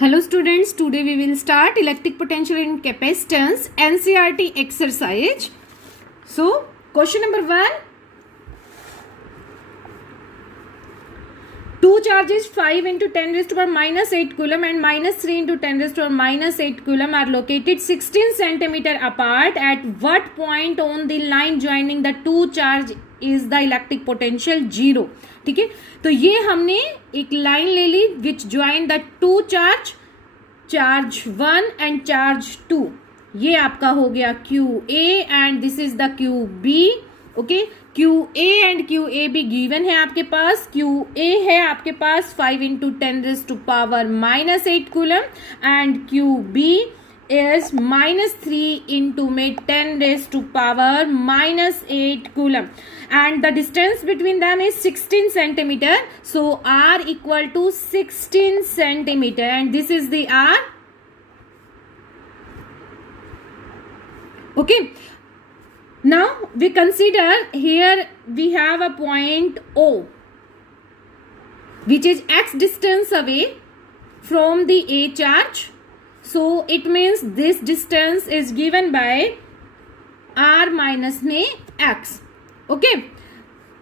Hello students, today we will start electric potential and capacitance NCERT exercise. So question number 1, two charges 5 into 10 raised to power minus 8 coulomb and minus 3 into 10 raised to power minus 8 coulomb are located 16 centimeter apart. At what point on the line joining the two charge is the electric potential 0? ठीक है, तो ये हमने एक line ले ली which join the two charge 1 and charge 2. ये आपका हो गया QA and this is the QB. Okay, QA and QAB given है आपके पास. QA है आपके पास 5 into 10 raised to power minus 8 coulomb and QB is minus 3 into में 10 raised to power minus 8 coulomb and the distance between them is 16 centimeter. So R equal to 16 centimeter and this is the R. Okay, now we consider here we have a point O which is x distance away from the A charge. So it means this distance is given by R minus में x. Okay,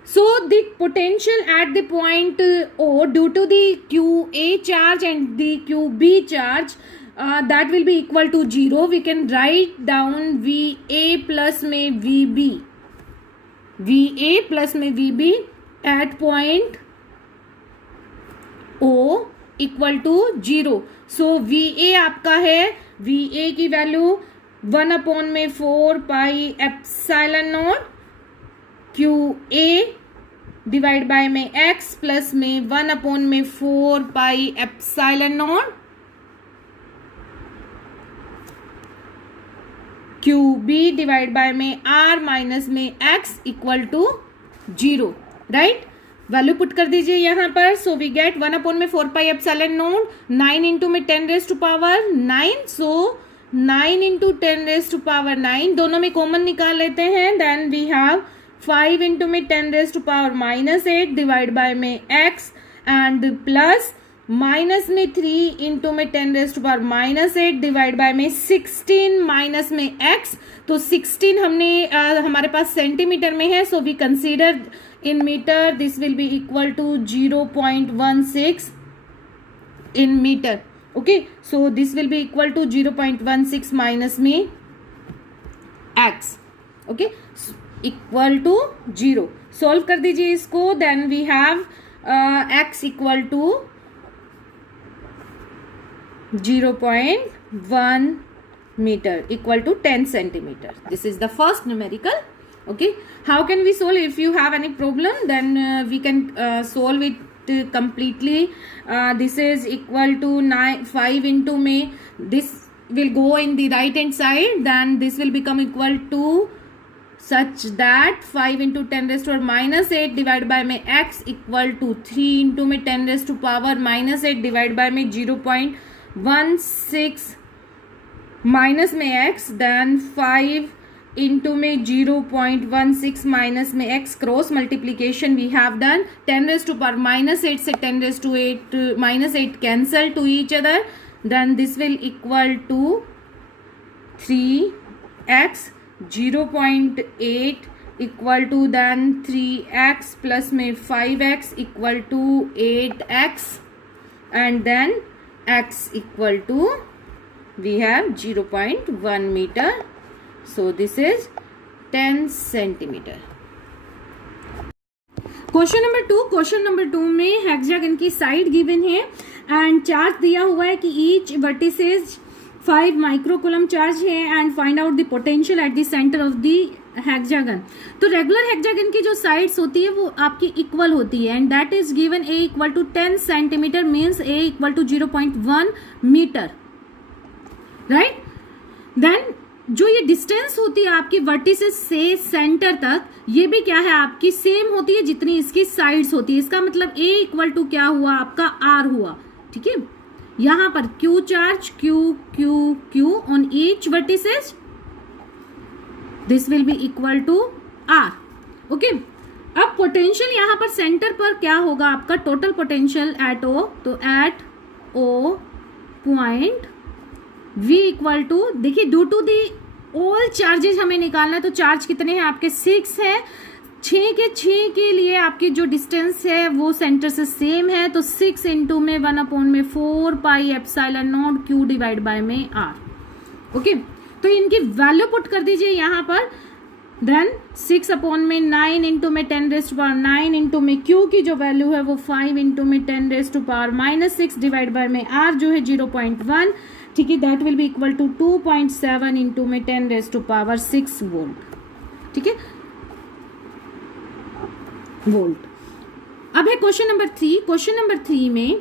so the potential at the point O due to the QA charge and the QB charge that will be equal to 0. We can write down VA plus में VB, VA plus में VB at point O equal to 0. So VA आपका है, VA की value 1/4 pi epsilon naught QA divide by में x plus में 1/4 pi epsilon naught QB divide by में R minus में x equal to 0. Right, value put कर दीजिए यहाँ पर. So we get 1/4 pi epsilon naught 9 into में 10 raise to power 9. So 9 into 10 raise to power 9 दोनों में कॉमन निकाल लेते हैं. देन वी हैव 5 इंटू में 10 raise to power minus 8 divide by में x एंड प्लस माइनस में 3 इंटू में 10 raise to power minus 8 divide by में 16 माइनस में x. तो 16 हमने हमारे पास सेंटीमीटर में है. So we consider in meter this will be equal to 0.16 in meter. Okay, so this will be equal to 0.16 minus me x. Okay, equal to 0. solve कर दीजिए इसको. then we have x equal to 0.1 meter equal to 10 centimeter. This is the first numerical. Okay, how can we solve? If you have any problem then we can solve it completely. This is equal to 5 into में this will go in the right hand side, then this will become equal to such that 5 into 10 raised to power minus 8 divided by में x equal to 3 into में 10 raised to power minus 8 divided by में 0.16 minus में x, then 5 into में 0.16 minus में x cross multiplication we have done. 10 raise to power minus 8 से 10 raise to 8 minus 8 cancel to each other. Then this will equal to 3x 0.8 equal to then 3x plus में 5x equal to 8x and then x equal to we have 0.1 metre. So this is 10 centimeter. Question number 2. Question number 2 में hexagon की side given है and charge दिया हुआ है कि each vertices 5 microcoulomb charge है and find out the potential at the centre of the hexagon. तो regular hexagon की जो साइड्स होती है वो आपकी इक्वल होती है and that is given A equal to 10 centimetre means A equal to 0.1 metre. Right, then जो ये डिस्टेंस होती है आपकी वर्टिसेस से सेंटर तक, ये भी क्या है आपकी सेम होती है जितनी इसकी साइड्स होती है. इसका मतलब A इक्वल टू क्या हुआ आपका R हुआ. ठीक है, यहां पर Q charge Q on each vertices this will be equal to R. Okay, अब पोटेंशियल यहां पर सेंटर पर क्या होगा आपका टोटल पोटेंशियल एट O. तो at O point V equal to, देखिए due to the all charges हमें निकालना है, तो चार्ज कितने हैं आपके 6 है, 6 के लिए आपकी जो डिस्टेंस है वो सेंटर से सेम है, तो 6 इंटू में 1/4 pi epsilon not Q divide by में R। ओके, तो इनकी वैल्यू पुट कर दीजिए यहाँ पर, देन 6/9 इंटू में 10⁻9 इंटू में Q की जो वैल्यू है वो 5 इंटू में 10⁻⁻6 डिवाइड बाय में R जो है 0.1, ठीक है, that will be equal to 2.7 into में 10⁻6 वोल्ट, ठीक है, वोल्ट। अब है क्वेश्चन नंबर 3। क्वेश्चन नंबर 3 में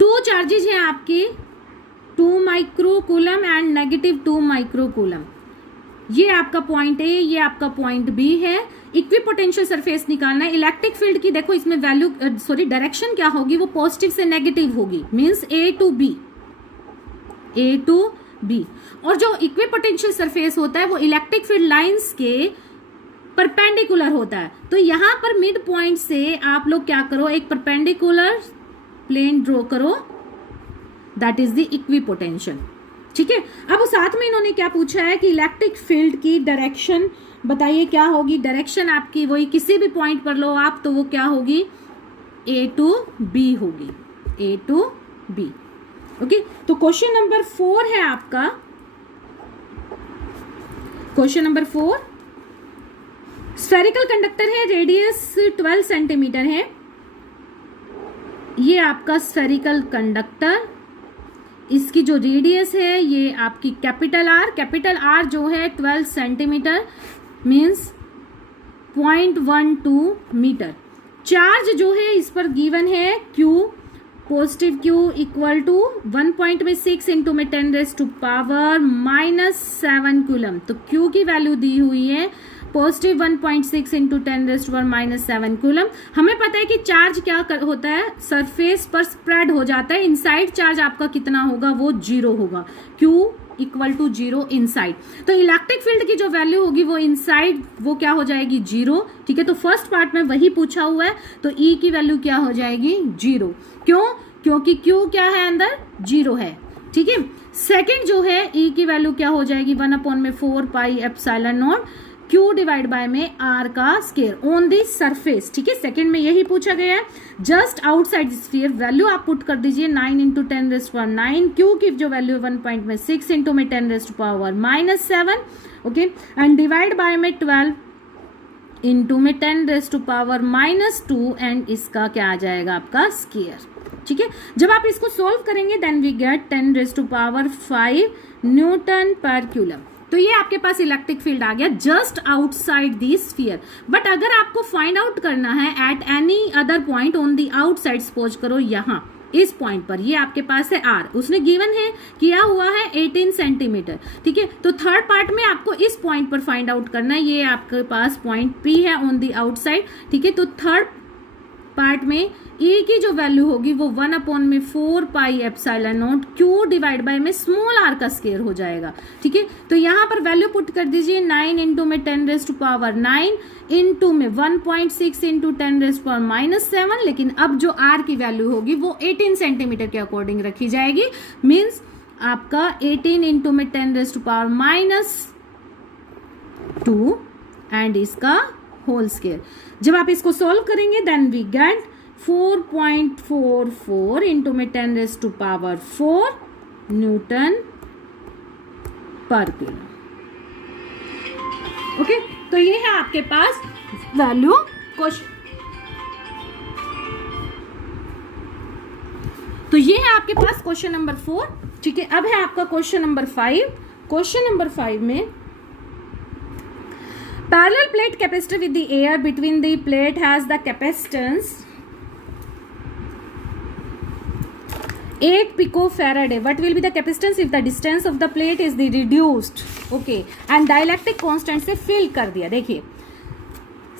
2 चार्जेज हैं आपके 2 माइक्रोकूलम एंड -2 माइक्रोकूलम। ये आपका पॉइंट ए, ये आपका पॉइंट बी है। इक्विपोटेंशियल सरफेस निकालना है। इलेक्ट्रिक फील्ड की देखो इसमें वैल्यू डायरेक्शन क्या होगी, वो पॉजिटिव से नेगेटिव होगी, मींस ए टू बी। और जो इक्विपोटेंशियल सरफेस होता है वो इलेक्ट्रिक फील्ड लाइंस के परपेंडिकुलर होता है। तो यहां पर मिड पॉइंट से आप लोग क्या करो, एक परपेंडिकुलर प्लेन ड्रॉ करो, दैट इज द इक्विपोटेंशियल, ठीक है। अब साथ में इन्होंने क्या पूछा है कि इलेक्ट्रिक फील्ड की डायरेक्शन बताइए क्या होगी। डायरेक्शन आपकी वही किसी भी पॉइंट पर लो आप, तो वो क्या होगी, ए टू बी होगी, ए टू बी। ओके, तो क्वेश्चन नंबर 4 है आपका, क्वेश्चन नंबर 4, स्फेरिकल कंडक्टर है, रेडियस 12 सेंटीमीटर है। ये आपका स्फेरिकल कंडक्टर, इसकी जो रेडियस है ये आपकी कैपिटल आर जो है 12 सेंटीमीटर मीन्स 0.12 मीटर। चार्ज जो है इस पर गिवन है Q, positive Q equal to 1.6 into में 10⁻⁻7 कूलम। तो Q की वैल्यू दी हुई है पॉजिटिव 1.6 इंटू 10⁻⁻7 कूलम। हमें पता है कि चार्ज क्या होता है, सरफेस पर स्प्रेड हो जाता है। इनसाइड चार्ज आपका कितना होगा, वो 0 होगा, Q इक्वल टू 0 इनसाइड। तो इलेक्ट्रिक फील्ड की जो वैल्यू होगी वो इनसाइड वो क्या हो जाएगी, 0, ठीक है। तो फर्स्ट पार्ट में वही पूछा हुआ है, तो E की वैल्यू क्या हो जाएगी, 0। क्यों, क्योंकि Q क्या है, अंदर 0 है, ठीक है। सेकेंड जो है E की वैल्यू क्या हो जाएगी, 1/4 pi epsilon not Q divide by में R का स्क्वायर ऑन दी सरफेस, ठीक है। सेकंड में यही पूछा गया है, जस्ट आउटसाइड स्फीयर वैल्यू आप पुट कर दीजिए 9 इंटू 10⁻9, Q की जो वैल्यू 1.6 इंटू में 10⁻⁻7, ओके, एंड डिवाइड बाय में 12 इंटू में 10⁻⁻2 एंड इसका क्या आ जाएगा आपका स्क्वायर, ठीक है। जब आप इसको सोल्व करेंगे देन वी गेट 10⁻5 न्यूटन पर कूलम। तो ये आपके पास इलेक्ट्रिक फील्ड आ गया just outside the sphere. But अगर आपको फाइंड आउट करना है at any other point on the outside, suppose करो यहाँ इस पॉइंट पर, ये आपके पास है R, उसने गिवन है किया हुआ है 18 सेंटीमीटर, ठीक है। तो थर्ड पार्ट में आपको इस पॉइंट पर फाइंड आउट करना है, ये आपके पास पॉइंट P है ऑन दी आउटसाइड, ठीक है। तो थर्ड पार्ट में E की जो वैल्यू होगी वो 1/4 pi epsilon not Q divide by में स्मॉल r का स्क्वायर हो जाएगा, ठीक है। तो यहाँ पर वैल्यू पुट कर दीजिए 9 इंटू में 10⁻9 इंटू में 1.6 इंटू 10⁻⁻7, लेकिन अब जो r की वैल्यू होगी वो 18 सेंटीमीटर के अकॉर्डिंग रखी जाएगी, मीन्स आपका 18 इंटू में 10⁻⁻2 एंड इसका होल स्क्वायर। जब आप इसको सॉल्व करेंगे देन वी गेट 4.44 इंटू में 10⁻4 न्यूटन पर किलो, ओके। तो ये है आपके पास वैल्यू क्वेश्चन, तो ये है आपके पास क्वेश्चन नंबर 4, ठीक है। अब है आपका क्वेश्चन नंबर 5। क्वेश्चन नंबर 5 में parallel plate capacitor with the air between the plate has the capacitance 8 picofarad. What will be the capacitance if the distance of the plate is the reduced, okay, and dielectric constant से fill कर दिया। देखिए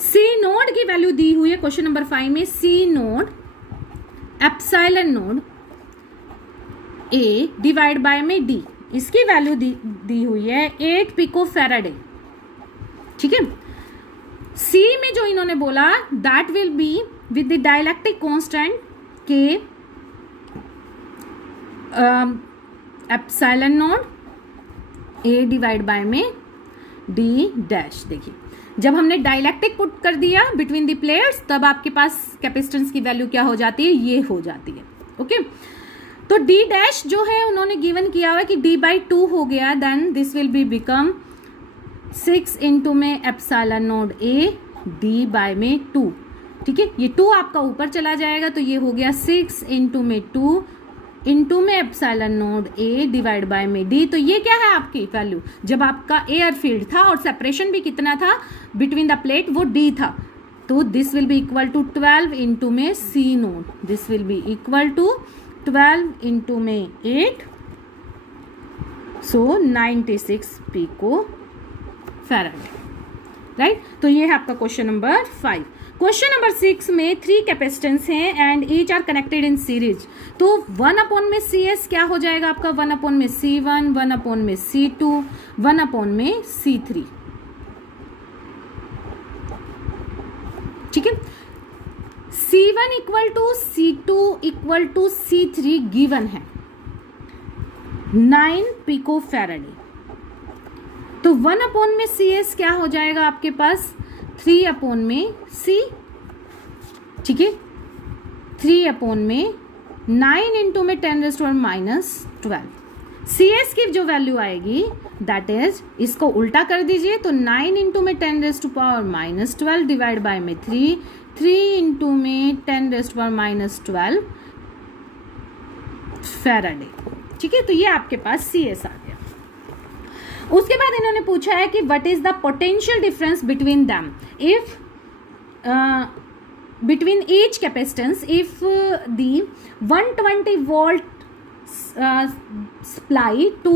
C node की value दी हुई है question number 5 में, C node epsilon node A divide by में D, इसकी वैल्यू दी हुई है 8 पिकोफैराड, ठीक है। C में जो इन्होंने बोला that will be with the dielectric constant K epsilon naught A divide by में डी डैश। देखिए जब हमने डाइलेक्ट्रिक पुट कर दिया बिटवीन द प्लेट्स तब आपके पास कैपेसिटेंस की वैल्यू क्या हो जाती है, ये हो जाती है। ओके तो डी डैश जो है उन्होंने गिवन किया हुआ है कि डी बाई 2 हो गया, then this will be become 6 into में epsilon naught A d by में 2। ठीक है, ये 2 आपका ऊपर चला जाएगा तो ये हो गया 6 इंटू में 2 इंटू में epsilon naught A divide by में डी। तो ये क्या है आपकी वैल्यू, जब आपका एयर फील्ड था और सेपरेशन भी कितना था बिटवीन द प्लेट, वो डी था। तो this will be equal to 12 into में C naught, this will be equal to 12 into में 8, सो 96 पिको फैराड। राइट, तो ये है आपका क्वेश्चन नंबर 5। क्वेश्चन नंबर 6 में 3 कैपेसिटेंस हैं and each are connected in series. तो 1 अपॉन में सी एस क्या हो जाएगा आपका, 1 अपॉन में C1, 1 अपॉन में C2, 1 अपॉन में C3। ठीक है, C1 equal to C2 equal to C3 given है 9 पिको फैराडे। तो 1 अपॉन में सी एस क्या हो जाएगा आपके पास 3 अपॉन में C। ठीक है, 3 अपॉन में 9 इंटू में 10⁻⁻12। सी एस की जो वैल्यू आएगी दैट इज, इसको उल्टा कर दीजिए तो 9 इंटू में 10⁻⁻12 डिवाइड बाय में 3 इंटू में 10⁻⁻12 फैराडे। ठीक है, तो ये आपके पास सी एस आ गया। उसके बाद इन्होंने पूछा है कि what is the potential difference between them if between each capacitance if the 120 volt supply to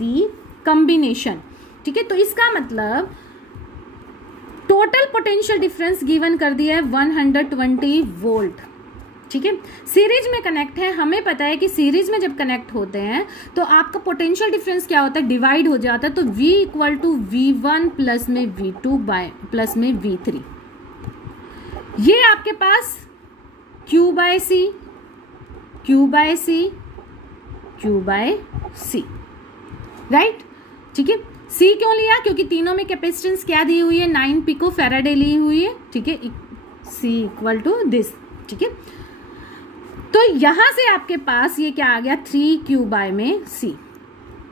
the combination। ठीक है, तो इसका मतलब टोटल पोटेंशियल डिफरेंस गिवन कर दिया है 120 वोल्ट। ठीक है, सीरीज में कनेक्ट है, हमें पता है कि सीरीज में जब कनेक्ट होते हैं तो आपका पोटेंशियल डिफरेंस क्या होता है, डिवाइड हो जाता है। तो V equal to V1 plus में V2 बाय प्लस में V3। ये आपके पास Q by C, Q by C, Q by C। Right, ठीक है, C क्यों लिया, क्योंकि तीनों में कैपेसिटेंस क्या दी हुई है 9 पिको फैराडे ली हुई है। ठीक है, C इक्वल टू दिस। ठीक है, तो यहां से आपके पास ये क्या आ गया 3Q बाय में C।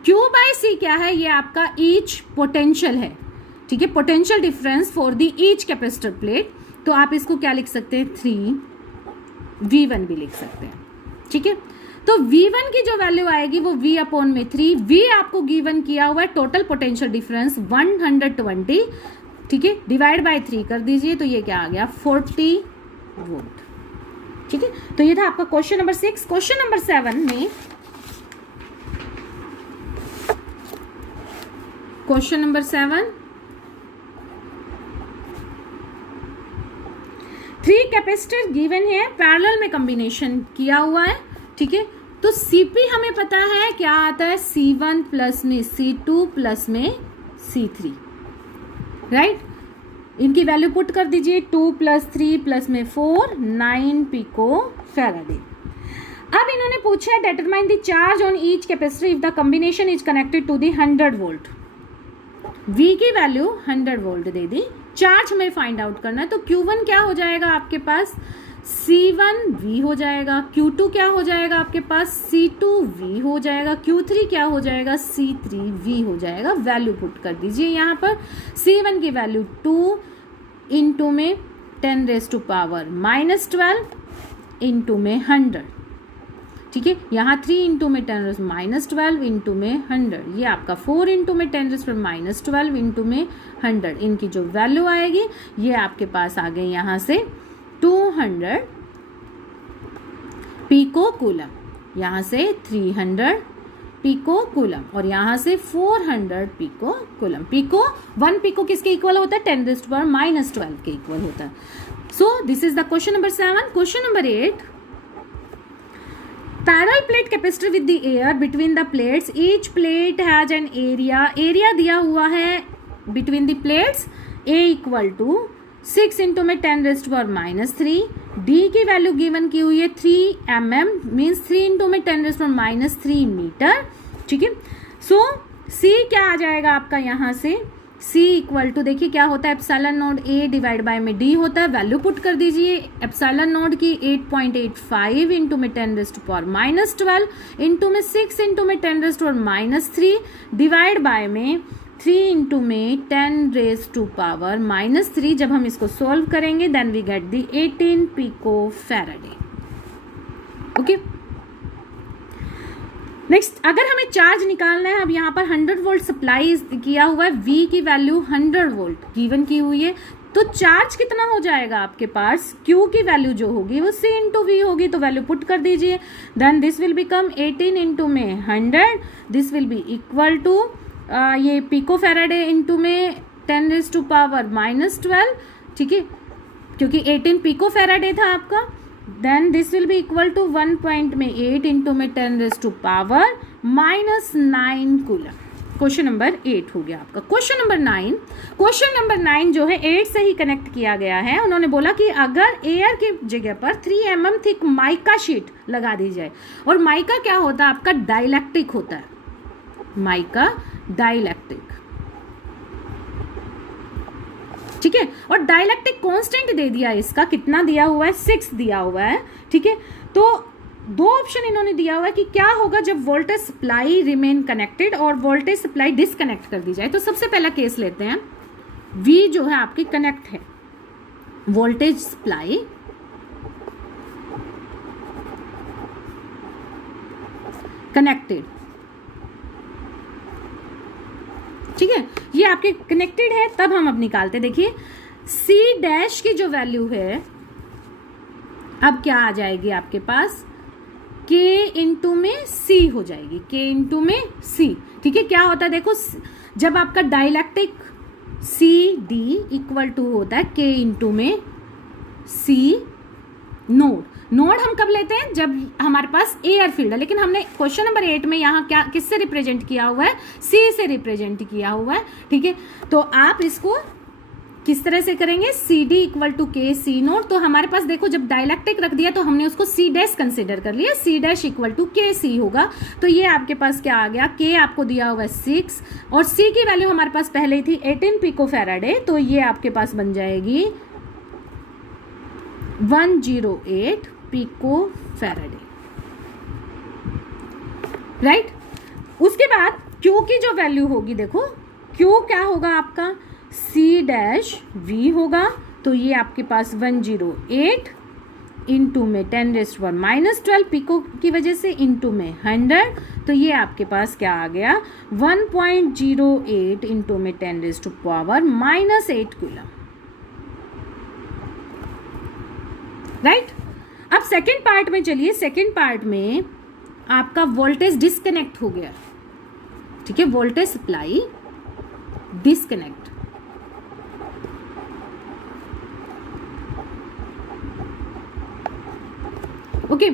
Q बाय C क्या है, ये आपका ईच पोटेंशियल है। ठीक है, potential difference for the each capacitor plate. तो आप इसको क्या लिख सकते हैं 3V1 भी लिख सकते हैं। ठीक है, तो V1 की जो वैल्यू आएगी वो V अपॉन में 3, V आपको गिवन किया हुआ है टोटल पोटेंशियल डिफरेंस 120। ठीक है, डिवाइड बाय 3 कर दीजिए तो ये क्या आ गया 40 वोल्ट। ठीक है, तो ये था आपका क्वेश्चन नंबर 6। क्वेश्चन नंबर 7 में क्वेश्चन नंबर 7 3 कैपेसिटर गिवन है, पैरेलल में कॉम्बिनेशन किया हुआ है। ठीक है, तो Cp हमें पता है क्या आता है C1 प्लस में C2 प्लस में C3। राइट, इनकी वैल्यू पुट कर दीजिए 2 प्लस 3 प्लस में 4 9 पिको फैराडे। अब इन्होंने पूछा है determine the charge on each capacitor if the combination is connected to the 100 volt. V की वैल्यू 100 वोल्ट दे दी, चार्ज हमें फाइंड आउट करना है। तो Q1 क्या हो जाएगा आपके पास C1V हो जाएगा, Q2 क्या हो जाएगा आपके पास C2V हो जाएगा, Q3 क्या हो जाएगा C3V हो जाएगा। वैल्यू पुट कर दीजिए यहाँ पर। C1 की वैल्यू 2 इंटू में 10⁻⁻12 इंटू में 100। ठीक है, यहाँ 3 इंटू में 10⁻12 इंटू में 100, ये आपका 4 इंटू में 10⁻12 इंटू में 100। इनकी जो वैल्यू आएगी ये आपके पास आ गई यहाँ से 200 पिको कूलम, यहाँ से 300 पिको कूलम और यहाँ से 400 पिको कूलम। पिको 1 पिको किसके इक्वल होता है 10⁻12 के इक्वल होता है। So this is the question number 7। Question number 8, parallel plate capacitor with the air between the plates, each plate has an area दिया हुआ है between the plates A equal to 6 into में 10⁻³ D की value given की हुई है 3 mm, means 3 into में 10⁻³ metre, ठीक है। सो सी क्या आ जाएगा आपका यहाँ से, C इक्वल टू देखिए क्या होता है, epsilon node A divide by में D होता है, वैल्यू पुट कर दीजिए एप्सिलॉन नोड की 8.85 इंटू में 10⁻12 इंटू में 6 इंटू में 10⁻³ डिवाइड बाय में 3 इंटू में 10⁻³ जब हम इसको सॉल्व करेंगे then we get the 18 pico farad. Okay, next अगर हमें चार्ज निकालना है, अब यहाँ पर 100 वोल्ट सप्लाई किया हुआ है, V की वैल्यू 100 वोल्ट गिवन की हुई है, तो चार्ज कितना हो जाएगा आपके पास, Q की वैल्यू जो होगी वो C इंटू V होगी, तो वैल्यू पुट कर दीजिए, then this will become 18 into में 100, this will be equal to ये पिको फैराडे इंटू में 10⁻12, ठीक है, क्योंकि 18 पिको फैराडे था आपका, then this will be equal to 1.8 into में 10⁻⁻9 कूलम। क्वेश्चन नंबर 8 हो गया आपका। क्वेश्चन नंबर 9 जो है 8 से ही कनेक्ट किया गया है। उन्होंने बोला कि अगर एयर की जगह पर 3 mm थिक माइका शीट लगा दी जाए, और माइका क्या होता है आपका, डाइलेक्ट्रिक होता है, माइका डाइलेक्ट्रिक, ठीक है, और डाइलेक्ट्रिक कांस्टेंट दे दिया, इसका कितना दिया हुआ है, 6 दिया हुआ है, ठीक है। तो दो ऑप्शन इन्होंने दिया हुआ है कि क्या होगा जब वोल्टेज सप्लाई रिमेन कनेक्टेड और वोल्टेज सप्लाई डिसकनेक्ट कर दी जाए। तो सबसे पहला केस लेते हैं, V जो है आपकी कनेक्ट है, वोल्टेज सप्लाई कनेक्टेड, ठीक है, ये आपके कनेक्टेड है, तब हम अब निकालते, देखिए C डैश की जो वैल्यू है अब क्या आ जाएगी आपके पास, K इंटू में C हो जाएगी, K इंटू में C, ठीक है। क्या होता है देखो, जब आपका डाइलेक्ट्रिक CD इक्वल टू होता है K इंटू में C नोड हम कब लेते हैं, जब हमारे पास एयर फील्ड है, लेकिन हमने क्वेश्चन नंबर 8 में यहाँ क्या किससे रिप्रेजेंट किया हुआ है, C से रिप्रेजेंट किया हुआ है, ठीक है। तो आप इसको किस तरह से करेंगे, CD equal to K C naught, तो हमारे पास देखो जब डाइलेक्ट्रिक रख दिया तो हमने उसको C डैश कंसिडर कर लिया, C dash equal to K C होगा, तो ये आपके पास क्या आ गया, K आपको दिया हुआ है 6 और C की वैल्यू हमारे पास पहले ही थी 18 पिको फैराडे, तो ये आपके पास बन जाएगी 108 पिको फैराडे, राइट। उसके बाद Q की जो वैल्यू होगी, देखो Q क्या होगा आपका, C डैश V होगा, तो ये आपके पास 108 इंटू में 10⁻12 पिको की वजह से इंटू में 100, तो ये आपके पास क्या आ गया 1.08 इंटू में 10⁻⁻8 कूलम, राइट। अब सेकेंड पार्ट में चलिए, सेकेंड पार्ट में आपका वोल्टेज डिस्कनेक्ट हो गया, ठीक है, वोल्टेज सप्लाई डिस्कनेक्ट, ओके।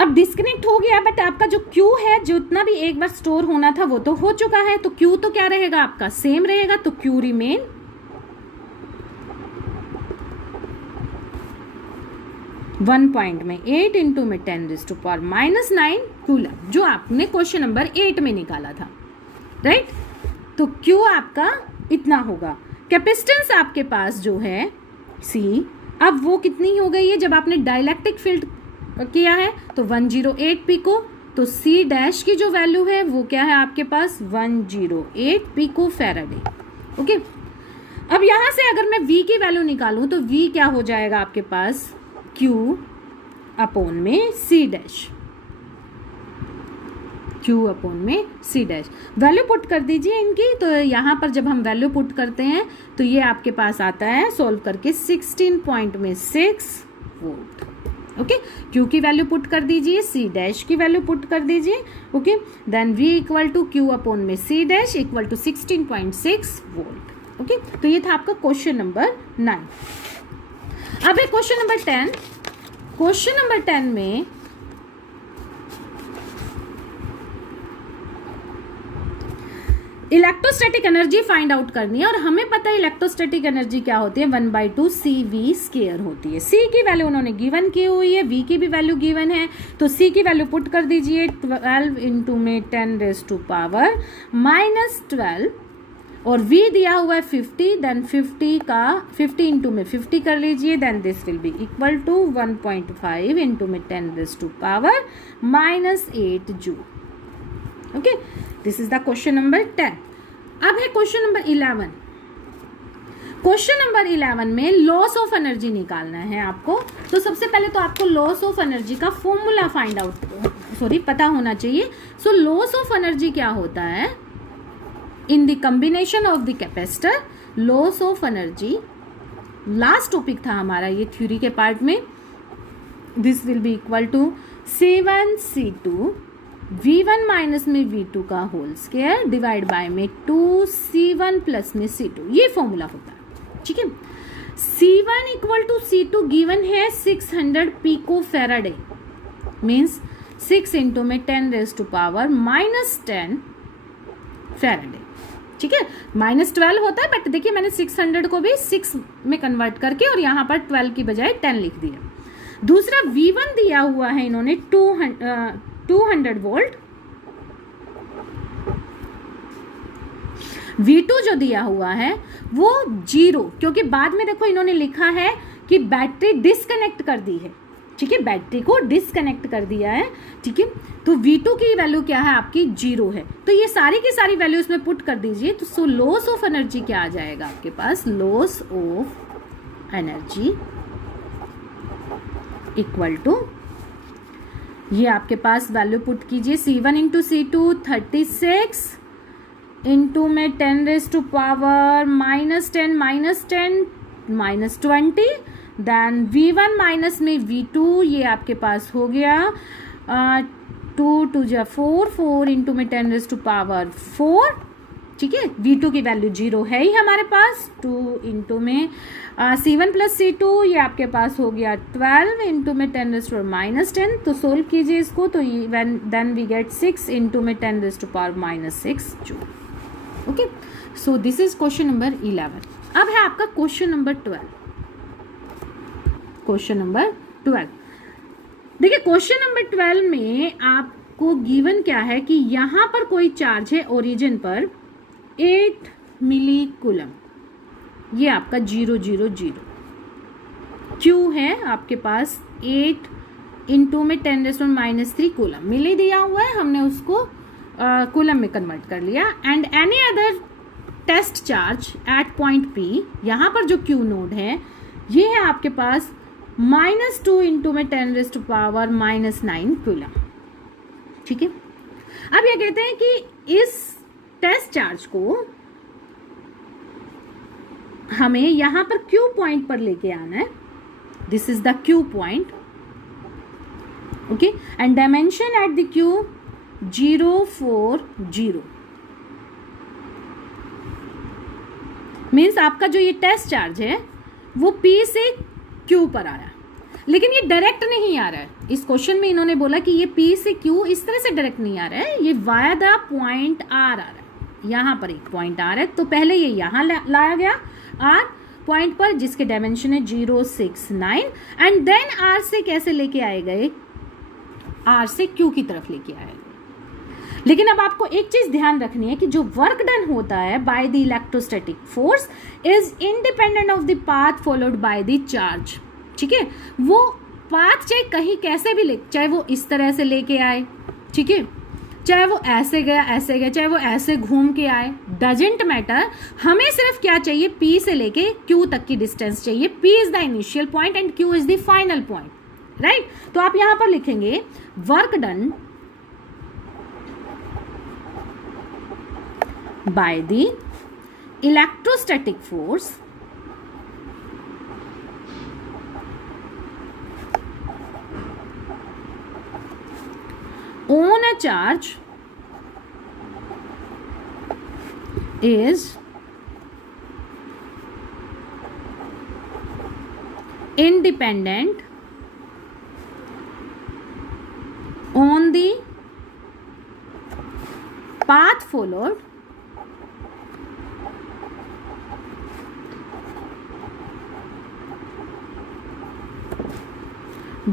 अब डिस्कनेक्ट हो गया, बट आपका जो Q है जितना भी एक बार स्टोर होना था वो तो हो चुका है, तो Q तो क्या रहेगा आपका, सेम रहेगा, तो Q रिमेन 1.8 इंटू में 10⁻⁻9 कूलम, जो आपने क्वेश्चन नंबर 8 में निकाला था, राइट। तो Q आपका इतना होगा। कैपेसिटेंस आपके पास जो है C, अब वो कितनी हो गई है, जब आपने डाइलेक्ट्रिक फील्ड किया है तो 108 पिको, तो C डैश की जो वैल्यू है वो क्या है आपके पास 108 पिको फैराडे, ओके। अब यहां से अगर मैं V की वैल्यू निकालूं तो V क्या हो जाएगा आपके पास, Q अपॉन में C डैश, Q अपॉन में C डैश, वैल्यू पुट कर दीजिए इनकी, तो यहाँ पर जब हम वैल्यू पुट करते हैं तो ये आपके पास आता है सॉल्व करके 16.6 वोल्ट, ओके। Q की वैल्यू पुट कर दीजिए, C डैश की वैल्यू पुट कर दीजिए, okay, then V equal to Q upon में C dash equal to 16.6 volt, okay. तो ये था आपका क्वेश्चन नंबर 9। अब है क्वेश्चन नंबर 10। क्वेश्चन नंबर 10 में इलेक्ट्रोस्टैटिक एनर्जी फाइंड आउट करनी है और हमें पता है इलेक्ट्रोस्टैटिक एनर्जी क्या होती है, 1/2 CV² होती है। C की वैल्यू उन्होंने गिवन की हुई है, V की भी वैल्यू गिवन है, तो C की वैल्यू पुट कर दीजिए 12 इंटू में 10⁻⁻12 और V दिया हुआ है 50, देन 50 इंटू में 50 कर लीजिए, then this will be equal to 1.5 into में 10⁻⁻8 joule. Okay, this is the question number 10। अब है क्वेश्चन नंबर 11। क्वेश्चन नंबर 11 में लॉस ऑफ एनर्जी निकालना है आपको। तो सबसे पहले तो आपको लॉस ऑफ एनर्जी का फॉर्मूला फाइंड आउट पता होना चाहिए। सो लॉस ऑफ एनर्जी क्या होता है, in the combination of the capacitor, loss of energy last topic था हमारा ये थ्योरी के पार्ट में, this will be equal to C1C2 V1 minus में V2 का होल स्क्वायर डिवाइड बाय में 2C1 प्लस में C2, ये फॉर्मूला होता है। ठीक है, C1 equal to C2 given है 600 पिको फेराडे, मीन्स 6 इंटू में 10⁻⁻10 फेराडे। ठीक है, -12 होता है, बट देखिए मैंने 600 को भी 6 में कन्वर्ट करके और यहाँ पर 12 की बजाय 10 लिख दिया। दूसरा V1 दिया हुआ है इन्होंने 200 वोल्ट, V2 जो दिया हुआ है वो 0, क्योंकि बाद में देखो इन्होंने लिखा है कि बैटरी डिस्कनेक्ट कर दी है। ठीक है, बैटरी को डिस्कनेक्ट कर दिया है। ठीक है, तो V2 की वैल्यू क्या है आपकी 0 है, तो ये सारी की सारी वैल्यू इसमें पुट कर दीजिए। तो सो लॉस ऑफ एनर्जी क्या आ जाएगा आपके पास, loss of energy equal to, ये आपके पास वैल्यू पुट कीजिए, C1 इंटू C2 36 इंटू में 10⁻⁻10 -20, देन V1 माइनस में V2, ये आपके पास हो गया 2 2 जा 4 4 इंटू में 10⁻⁴। ठीक है, V2 की वैल्यू 0 है ही हमारे पास, 2 इंटू में C1 प्लस C2, ये आपके पास हो गया 12 इंटू में 10⁻⁻10। तो सोल्व कीजिए इसको, तो देन वी गेट 6 इंटू में 10⁻⁻6 joule. Okay, so this is question number 11। अब है आपका क्वेश्चन नंबर 12। क्वेश्चन नंबर 12, देखिए क्वेश्चन नंबर 12 में आपको गिवन क्या है कि यहां पर कोई चार्ज है ओरिजिन पर 8 मिली कूलम, ये आपका 000 क्यू है आपके पास 8 इंटू में 10⁻³ कूलम, मिली दिया हुआ है, हमने उसको कूलम में कन्वर्ट कर लिया। And any other test charge at point P, यहाँ पर जो क्यू नोड है ये है आपके पास -2 इंटू में 10⁻⁻9 कूलम। ठीक है, अब ये कहते हैं कि इस टेस्ट चार्ज को हमें यहां पर Q पॉइंट पर लेके आना है, this is the Q point. Okay, and dimension at the Q 040, means आपका जो ये टेस्ट चार्ज है वो P से Q पर आ रहा है, लेकिन ये डायरेक्ट नहीं आ रहा है। इस क्वेश्चन में इन्होंने बोला कि ये P से Q इस तरह से डायरेक्ट नहीं आ रहा है, ये वाया द पॉइंट R आ रहा है। यहाँ पर एक पॉइंट R है, तो पहले ये यहाँ लाया गया R पॉइंट पर, जिसके डायमेंशन है 069, एंड देन R से कैसे लेके आए गए, R से Q की तरफ लेके आए। लेकिन अब आपको एक चीज ध्यान रखनी है कि जो वर्क डन होता है by the electrostatic force is independent of the path followed by the charge. ठीक है, वो पाथ चाहे कहीं कैसे भी ले, चाहे वो इस तरह से लेके आए, ठीक है, चाहे वो ऐसे गया, चाहे वो ऐसे घूम के आए, डजेंट मैटर, हमें सिर्फ क्या चाहिए, P से लेके Q तक की डिस्टेंस चाहिए। P is the initial point and Q is the final point, right. तो आप यहां पर लिखेंगे work done by the electrostatic force on a charge is independent on the path followed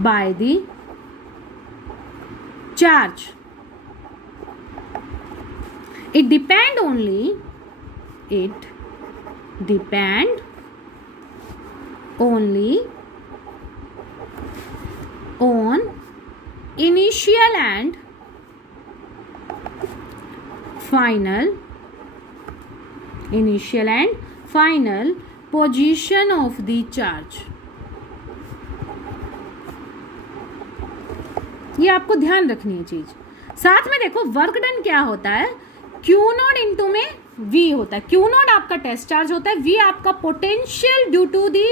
by the charge. It depend only on initial and final position of the charge. ये आपको ध्यान रखनी है चीज. साथ में देखो वर्क डन क्या होता है, Q नॉट इंटू में V होता है. Q नॉट आपका टेस्ट चार्ज होता है, V आपका potential due to the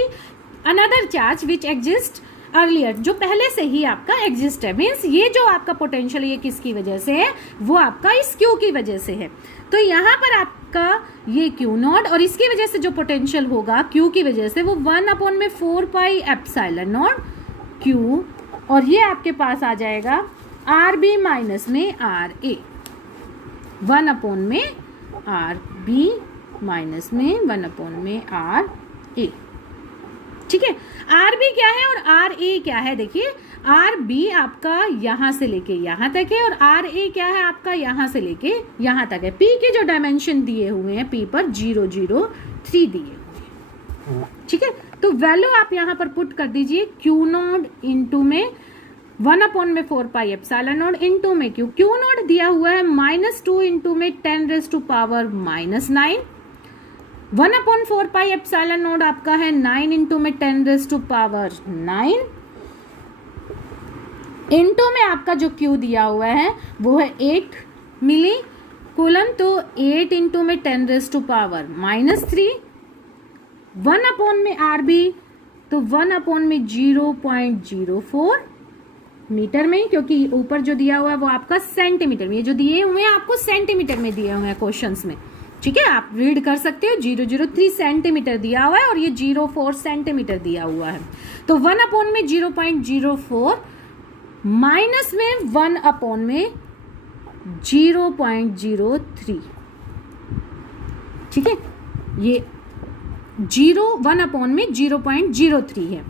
another charge which exist earlier, जो पहले से ही आपका एग्जिस्ट है. मीन्स ये जो आपका पोटेंशियल ये किसकी वजह से है, वो आपका इस Q की वजह से है. तो यहाँ पर आपका ये Q नॉट और इसकी वजह से जो पोटेंशियल होगा Q की वजह से वो 1/4πε0 Q, और ये आपके पास आ जाएगा RB माइनस में RA, 1/RB माइनस में 1/RA. ठीक है. RB क्या है और RA क्या है, देखिए RB आपका यहां से लेके यहां तक है और RA क्या है आपका यहां से लेके यहां तक है. P के जो डायमेंशन दिए हुए हैं P पर 003 दिए हुए हैं. ठीक है. तो वैल्यू आप यहां पर पुट कर दीजिए Q नॉट इंटू में 1/4πε0 इंटू में Q नॉट दिया हुआ है -2 इंटू में 10⁻⁻9, 1/4πε0 आपका है 9 इंटू में 10⁻9 इंटू में आपका जो Q दिया हुआ है वो है 8 मिली कूलम, तो 8 इंटू में 10⁻3, 1/RB तो 1/0.04 मीटर में, क्योंकि ऊपर जो दिया हुआ है वो आपका सेंटीमीटर में, ये जो दिए हुए हैं आपको सेंटीमीटर में दिए हुए हैं क्वेश्चंस में. ठीक है, आप रीड कर सकते हो. 003 सेंटीमीटर दिया हुआ है और ये 04 सेंटीमीटर दिया हुआ है. तो 1/0.04 माइनस में 1/0.03. ठीक है, ये 1/0.03 है.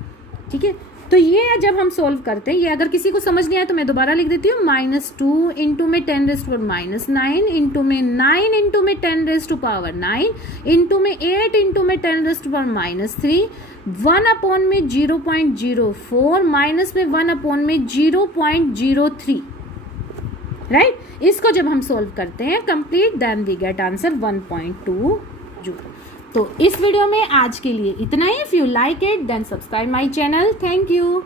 ठीक है. तो ये जब हम सोल्व करते हैं, ये अगर किसी को समझ नहीं आया तो मैं दोबारा लिख देती हूँ. -2 इंटू में 10⁻9 इंटू में 9 इंटू में 10⁻9 इंटू में 8 इंटू में 10⁻3, 1/0.04 माइनस में 1/0.03. राइट. इसको जब हम सोल्व करते हैं complete, then we get answer 1.2 joule. तो इस वीडियो में आज के लिए इतना ही. If you like it then subscribe my channel. Thank you.